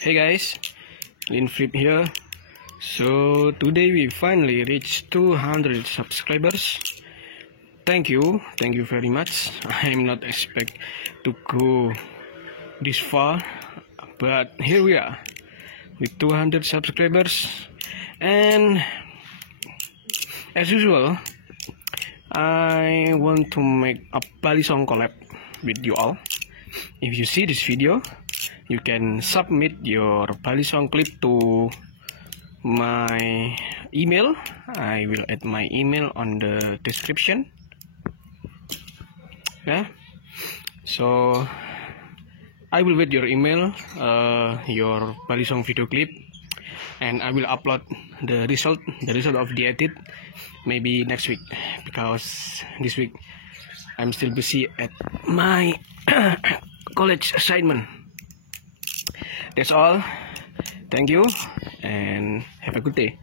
Hey guys, Linflip here. So today we finally reached 200 subscribers. Thank you very much. I'm not expect to go this far, but here we are with 200 subscribers. And as usual, I want to make a Bali song collab with you all. If you see this video, you can submit your Bali song clip to my email. I will add my email on the description. Yeah, so I will wait your email, your Bali song video clip, and I will upload the result of the edit maybe next week, because this week I'm still busy at my college assignment. That's all. Thank you and have a good day.